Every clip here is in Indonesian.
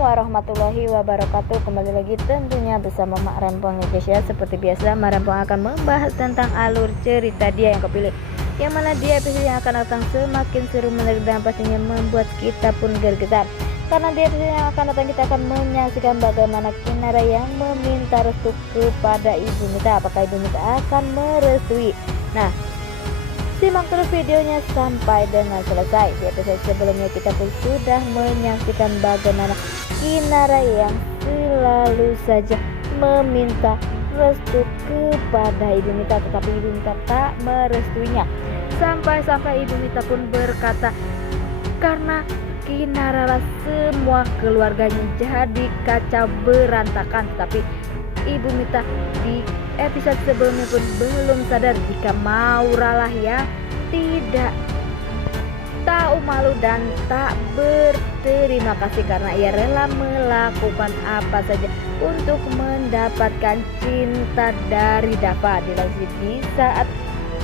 warahmatullahi wabarakatuh. Kembali lagi tentunya bersama Mak Rempong ya guys ya. Seperti biasa Mak Rempong akan membahas tentang alur cerita dia yang kepilih, yang mana dia episode yang akan datang semakin seru, menarik dan pastinya membuat kita pun gergetar. Karena di episode yang akan datang kita akan menyaksikan bagaimana Kinara yang meminta restu kepada Ibu Mita. Apakah Ibu Mita akan merestui? Nah, simak terus videonya sampai dengan selesai. Di episode sebelumnya kita pun sudah menyaksikan bagaimana Kinara yang selalu saja meminta restu kepada Ibu Mita, tetapi Ibu Mita tak merestuinya. Sampai-sampai Ibu Mita pun berkata, karena Kinara lah semua keluarganya jadi kacau berantakan. Tapi Ibu Mita di episode sebelumnya pun belum sadar jika Maura lah yang tidak tahu malu dan tak berterima kasih karena ia rela melakukan apa saja untuk mendapatkan cinta dari Dava. Di saat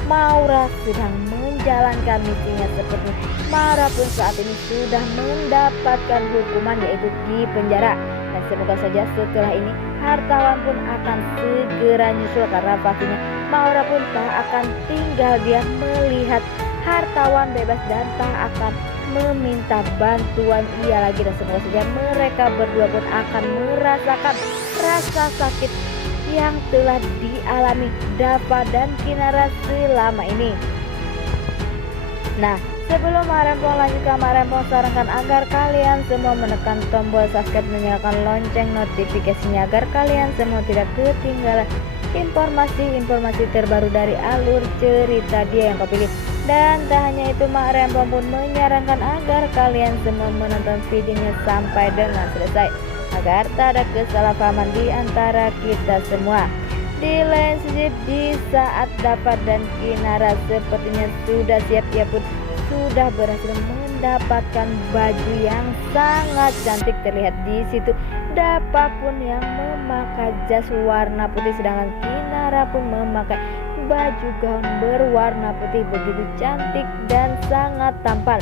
Maura sedang menjalankan misinya seperti Maura pun saat ini sudah mendapatkan hukuman, yaitu di penjara. Dan semoga saja setelah ini hartawan pun akan segera nyusul, karena pastinya Maura pun tak akan tinggal diam melihat hartawan bebas dan tak akan meminta bantuan ia lagi. Dan semoga saja mereka berdua pun akan merasakan rasa sakit yang telah dialami Dava dan Kinara selama ini. Nah, sebelum Mak Rempong lanjutkan, Mak Rempong sarankan agar kalian semua menekan tombol subscribe dan nyalakan lonceng notifikasinya agar kalian semua tidak ketinggalan informasi-informasi terbaru dari alur cerita dia yang kepilih. Dan tak hanya itu, Mak Rempong pun menyarankan agar kalian semua menonton videonya sampai dengan selesai agar tak ada kesalahpahaman di antara kita semua. Di lain sisi, di saat Dava dan Kinara sepertinya sudah siap, ia pun sudah berhasil mendapatkan baju yang sangat cantik. Terlihat di situ Dava pun yang memakai jas warna putih, sedangkan Kinara pun memakai baju gaun berwarna putih begitu cantik dan sangat tampan.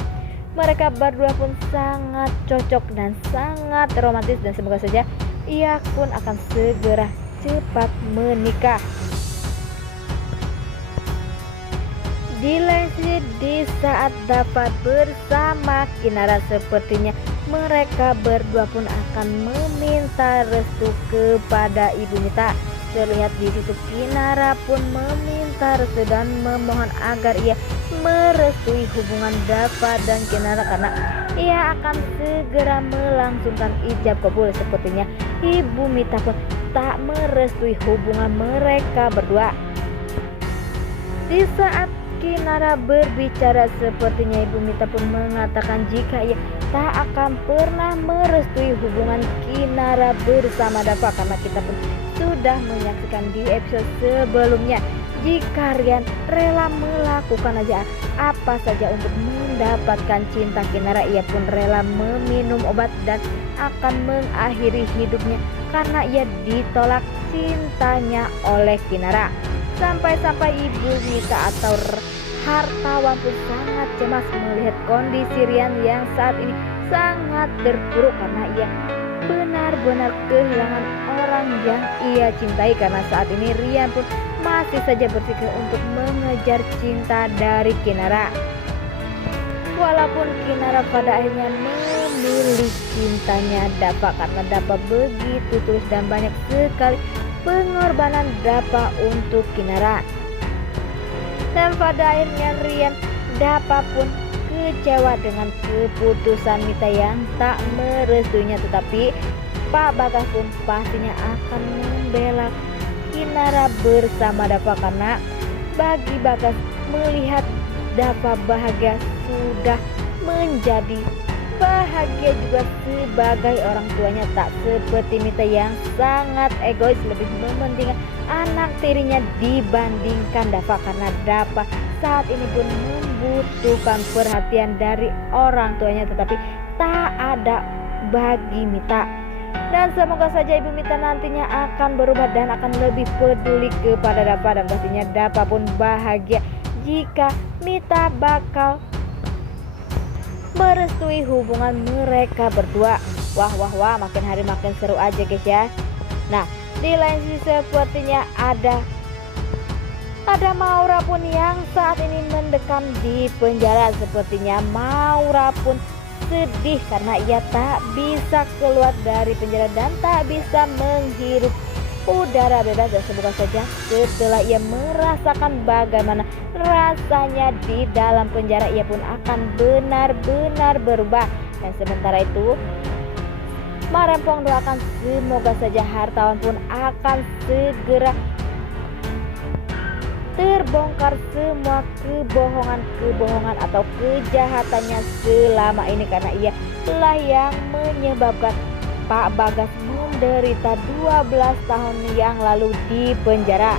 Mereka berdua pun sangat cocok dan sangat romantis, dan semoga saja ia pun akan segera cepat menikah. Di lain sisi, di saat Dava bersama Kinara sepertinya mereka berdua pun akan meminta restu kepada Ibu Mita. Terlihat di situ Kinara pun meminta restu dan memohon agar ia merestui hubungan Dava dan Kinara karena ia akan segera melangsungkan ijab kabul. Sepertinya Ibu Mita pun tak merestui hubungan mereka berdua. Di saat Kinara berbicara, sepertinya Ibu Mita pun mengatakan jika ia tak akan pernah merestui hubungan Kinara bersama Dava, karena kita pun sudah menyaksikan di episode sebelumnya jika Rian rela melakukan aja apa saja untuk mendapatkan cinta Kinara, ia pun rela meminum obat dan akan mengakhiri hidupnya karena ia ditolak cintanya oleh Kinara. Sampai-sampai Ibu Mita atau hartawan pun sangat cemas melihat kondisi Rian yang saat ini sangat terpuruk karena ia benar-benar kehilangan orang yang ia cintai. Karena saat ini Rian pun masih saja berpikir untuk mengejar cinta dari Kinara, walaupun Kinara pada akhirnya memilih cintanya Dava karena Dava begitu tulus dan banyak sekali pengorbanan Dava untuk Kinara. Dan pada akhirnya Rian Dava pun kecewa dengan keputusan Mita yang tak merestuinya, tetapi Pak Bagas pun pastinya akan membela Kinara bersama Dava karena bagi Bagas melihat Dava bahagia sudah menjadi bahagia juga sebagai orang tuanya, tak seperti Mita yang sangat egois, lebih mementingkan anak tirinya dibandingkan Dava karena Dava saat ini pun membutuhkan perhatian dari orang tuanya, tetapi tak ada bagi Mita. Dan semoga saja Ibu Mita nantinya akan berubah dan akan lebih peduli kepada Dava, dan pastinya Dava pun bahagia jika Mita bakal merestui hubungan mereka berdua. Wah wah wah, makin hari makin seru aja guys ya. Nah, di lain sisi sepertinya ada Maura pun yang saat ini mendekam di penjara. Sepertinya Maura pun sedih karena ia tak bisa keluar dari penjara dan tak bisa menghirup udara bebas. Dan semoga saja setelah ia merasakan bagaimana rasanya di dalam penjara, ia pun akan benar-benar berubah. Dan sementara itu Marempong doakan semoga saja hartawan pun akan segera terbongkar semua kebohongan atau kejahatannya selama ini, karena ia telah yang menyebabkan Pak Bagas menderita 12 tahun yang lalu di penjara.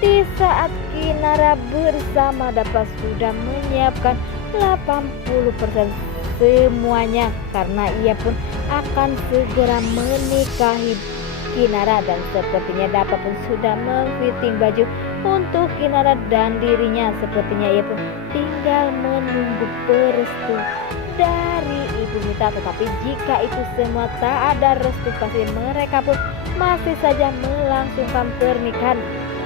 Di saat Kinara bersama Dapa sudah menyiapkan 80% semuanya, karena ia pun akan segera menikahi Kinara. Dan sepertinya Dapa pun sudah memfitting baju untuk Kinara dan dirinya. Sepertinya ia pun tinggal menunggu restu dari Ibu Mita. Tetapi jika itu semua tak ada restu, pasti mereka pun masih saja melangsungkan pernikahan,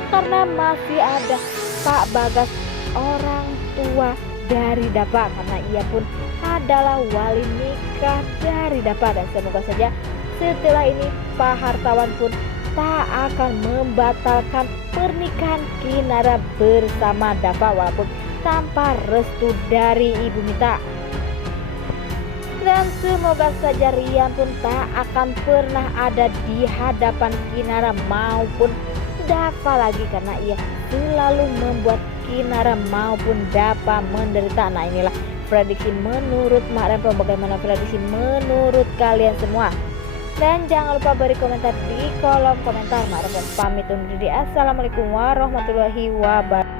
karena masih ada Pak Bagas, orang tua dari Dapa, karena ia pun adalah wali nikah dari Dapa. Dan semoga saja setelah ini Pak Hartawan pun tak akan membatalkan pernikahan Kinara bersama Dapa walaupun tanpa restu dari Ibu Mita. Dan semoga saja Rian pun tak akan pernah ada di hadapan Kinara maupun Dapa lagi, karena ia selalu membuat Kinara maupun Dapa menderita. Nah, inilah prediksi menurut Mak Rempong. Bagaimana prediksi menurut kalian semua? Dan jangan lupa beri komentar di kolom komentar. Mak Rempong pamit undur diri. Assalamualaikum warahmatullahi wabarakatuh.